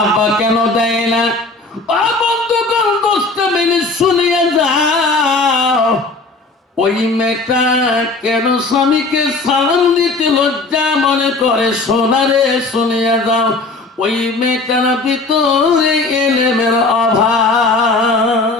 আব্বা কেন দেয় না? বন্ধুগণ 10টা মিনিট শুনিয়ে যাও। ওই মেয়েটা কেন স্বামীকে সালাম দিতে লজ্জা মনে করে? সোনারে শুনিয়ে যাও, ওই মেয়েটার ভিতরে এলেমের অভাব।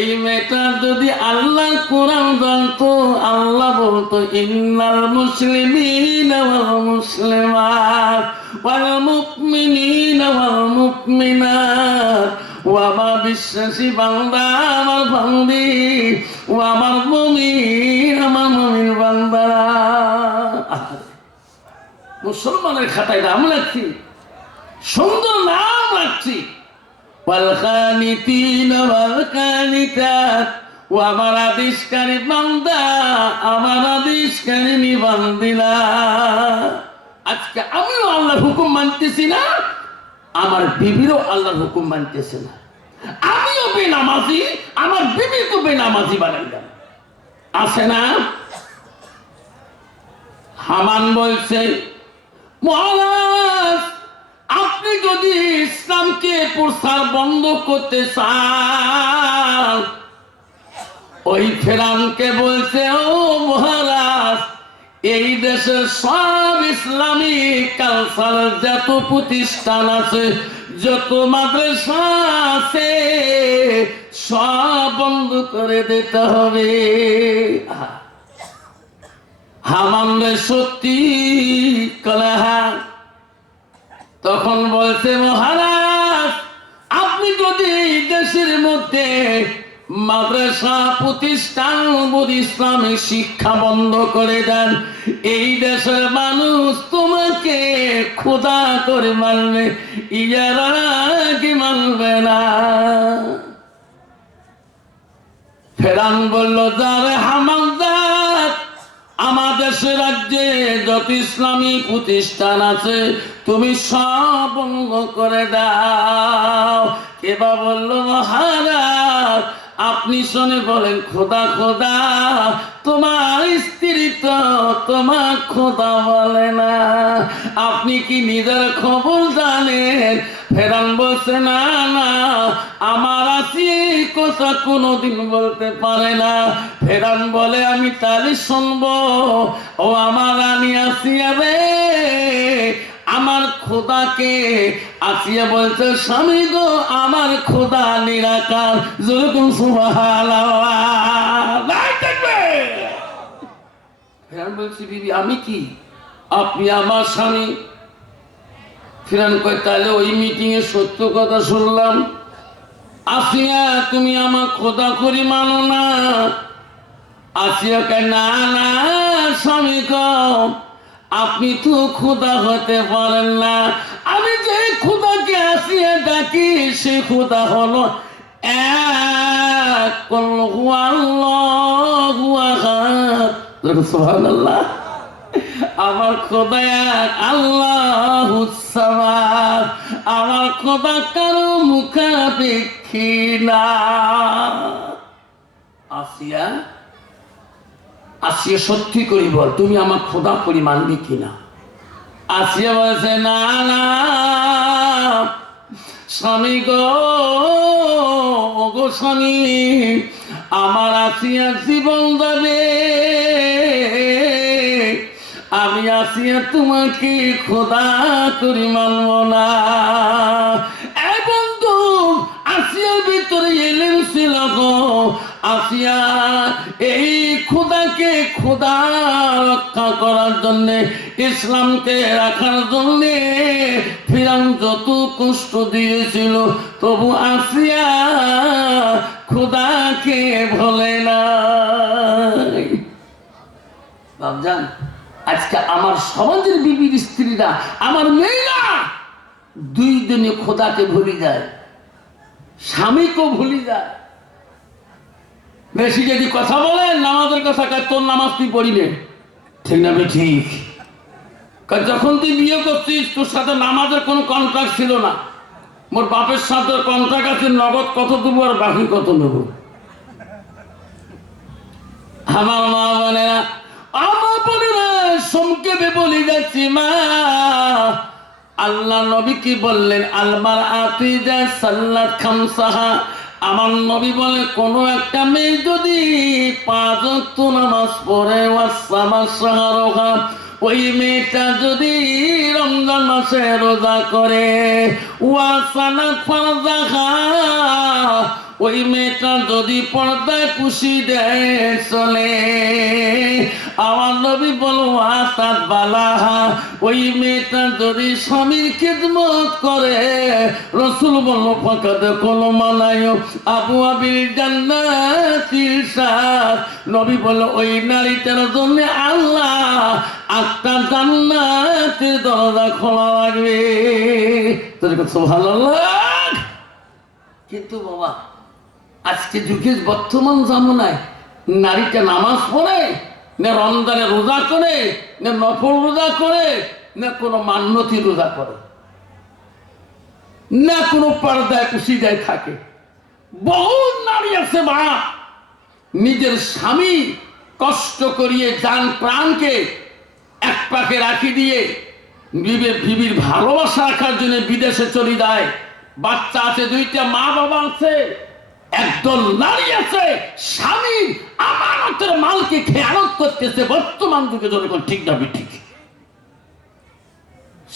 এই মেয়েটা যদি আল্লাহ কোরআন জানতো, আল্লাহ বলতো ইন্নাল মুসলিমিনা ওয়াল মুসলিমাত ওয়াল মুমিনিনা ওয়াল মুমিনাত। ও আমার বিশ্বাসী বান্দা, আমার বান্দি, ও আমার মুমিন, আমার মুমিন বান্দারা। মুসলমানের খাতায় নাম রাখছি, সুন্দর নাম রাখছি। ওয়ালকানিতিনা ওয়ালকানিতাত। ও আমার আদেশকারী বান্দা, আমার আদেশকারী বান্দিরা। আজকে আমিও আল্লাহর হুকুম মানতেছি না, আমার বিবিরও আল্লাহর হুকুম মানতেছে না। আমিও বেনামাজি, আমার বিবিকে বেনামাজি বানাইলাম। আছে না? হামান বলছে, মহারাজ আপনি যদি ইসলামকে প্রসার বন্ধ করতে চান, ওই ফেরাউনকে বলছে, ও মহারাজ এই দেশের সব ইসলামিক কালচার যত প্রতিষ্ঠান আছে, যত মাদ্রাসা আছে, সব বন্ধ করে দিতে হবে। হামান রে সত্যি কলহা। তখন বলছে, মহারাজ আপনি যদি এই দেশের মধ্যে মাদ্রাসা প্রতিষ্ঠান ইসলামী শিক্ষা বন্ধ করে দেন, এই দেশের মানুষ তোমাকে খোদা করে মানবে, ইয়ারা কি মানবে না? ফেরাউন বলল, যারে হামান জাত, আমার দেশের রাজ্যে যত ইসলামী প্রতিষ্ঠান আছে তুমি সব বন্ধ করে দাও। এবার বলল, মহারাজ আপনি শুনে বলেন খোদা খোদা, তোমার স্ত্রী তো তোমার খোদা বলে না, আপনি কি নিজের খবর জানেন? ফেরাউন বলছে, না না, আমার আসিয়া এই কথা কোনোদিন বলতে পারে না। ফেরাউন বলে, আমি তাহলে শুনবো। ও আমার রানী আসিয়া রে, আমার খোদাকে। আসিয়া বলছে, স্বামী গো আমার খোদা নিরাকার। যেরকম সুবহানাল্লাহ। ফেরাউন বলছে, বিবি আমি কি? আপনি আমার স্বামী। ফেরাউন কয়, তাহলে ওই মিটিং এ সত্য কথা শুনলাম, আসিয়া তুমি আমার খোদা করি মানো না? আসিয়া কয়, না না স্বামী গো, আপনি তো খোদা হতে পারেন না। আমি যে খোদাকে আসিয়া ডাকি সে খোদা হলো এক, সুবহানাল্লাহ। আমার খোদা এক, আল্লাহুস সামাদ। আমার খোদা কারো মুখাপেক্ষী না। আসিয়া আসিয়া সত্যি করি বল, তুমি আমার খোদা করি মানবি কিনা? আসিয়া বলছে, না না স্বামী গো, স্বামী আমার আসিয়া জীবন যাবে, আমি আসিয়া তোমাকে খোদা করি মানব না। বন্ধু আসিয়ার ভিতরে এলেন ছিল গো। আসিয়া এই খোদাকে খোদা রক্ষা করার জন্য, ইসলামকে রাখার জন্য ফিরাউন যত কষ্ট দিয়েছিল, তবু আসিয়া খোদাকে ভোলে নাই। বাবজান আজকে আমার সমাজের বিবির স্ত্রীরা, আমার মেয়েরা দুই দিনে খোদাকে ভুলে যায়, স্বামীকেও ভুলে যায়। বেশি যদি কথা বলেন নামাজের কথা, তোর নামাজ তুই পড়িলে ঠিক না? ঠিক। যখন তুই বিয়ে করছিস তোর সাথে নামাজের কোনো কন্ট্রাক্ট ছিল না। মোর বাপের সাথে কন্ট্রাক্ট আছে, নগদ কত দেবো আর বাকি কত নেব। আমার মা বোনেরা, আমার বোনেরা সংক্ষেপে বলে যাচ্ছি, মা আল্লাহ নবী কি বললেন? আলমার আতিজা সাল্লাত খামসাহা, আমার নবী বলে কোন একটা মেয়ে যদি 5 ওয়াক্ত নামাজ পড়ে, ওয়াসামা শাহরুহা, ওই মেয়েটা যদি রমজান মাসে রোজা করে, ওয়াসানাত ফারজাহা, ওই মেয়েটা যদি পর্দায় পুষি দেয় চলে, আমার নবী বলো আসাদ বালাহা, ওই মেয়েটা যদি স্বামীর খিদমত করে, রসুল বলো ফাকাদ কোলো মানায়ো আবু আবিল জান্নাতির সাথ, নবী বলো ওই নারীটার জন্য আল্লাহ 8টা জান্নাতের দরজা খোলা রাখবে। সুবহানাল্লাহ। কিন্তু বাবা আজকে যুগের বর্তমান জামানায় নারীটা নামাজ পড়ে না, রমজানে রোজা করে না, নফল রোজা করে না, কোনো মান্যতি রোজা করে না, কোনো পর্দায় কুশিদায় থাকে। বহু নারী আছে মা, নিজের স্বামী কষ্ট করিয়ে জান প্রাণকে এক পাকে রাখি দিয়ে বিবির ভালোবাসা রাখার জন্য বিদেশে চলে যায়। বাচ্চা আছে, 2টা মা বাবা আছে। একদল নারী আছে স্বামীর আমানতের মালকে খেয়ানত করতেছে। বর্তমান যুগে যখন ঠিক না ঠিক,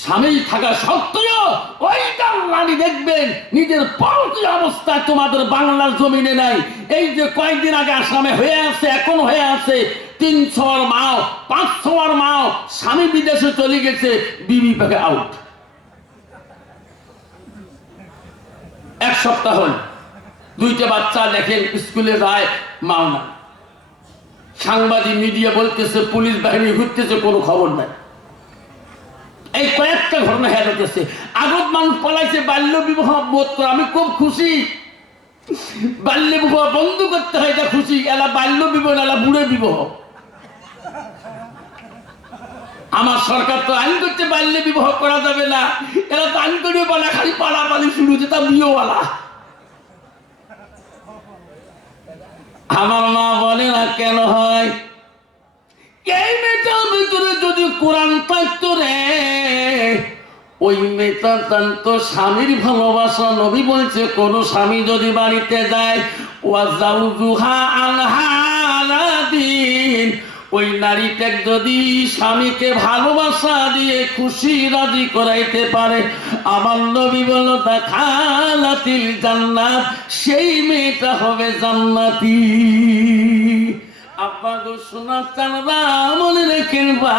স্বামী থাকা সত্ত্বেও ওই নারী দেখবেন নিজের পরকীয় অবস্থায় তোমাদের বাংলার জমিনে নাই। এই যে কয়েকদিন আগে আসামে হয়ে আছে, এখন হয়ে আছে, 300 মাও 500 মাও, স্বামী বিদেশে চলে গেছে, বিবি পাকে আউট। 1 সপ্তাহ হল, 2টা বাচ্চা দেখেন স্কুলে যায়, মাও না। সাংবাদিক মিডিয়া বলতেছে পুলিশ বাহিনী ঘুরতেছে, কোনো খবর নাই। এই কয়েকটা ঘটনা হেরাতেছে। আগত মানুষ পলাইছে বাল্য বিবাহ বোধ করে, আমি খুব খুশি। বাল্য বিবাহ বন্ধ করতে হয়, এটা খুশি। এলা বাল্য বিবাহ, এলা বুড়ে বিবাহ। আমার সরকার তো আইন করছে বাল্য বিবাহ করা যাবে না, এরা তো আইন করে বলা, খালি পালাপালি শুরু হচ্ছে, তা বিয়েওয়ালা। আমার মা বলে না কেন হয়? এই মেয়েটার ভিতরে যদি কোরআন থাকতো রে, ওই মেয়েটা জানতো স্বামীর ভালোবাসা। নবী বলছে কোন স্বামী যদি বাড়িতে যায়, ওয়াজাউজুহা আলহাদিন, ওই নারীটা যদি স্বামীকে ভালোবাসা দিয়ে খুশি রাজি করাইতে পারে, আমার নবী বলো দাখালাতিল জান্নাত, সেই মেয়েটা হবে জান্নাতি। আব্বা গো শোনা চান মনে রেখেন বা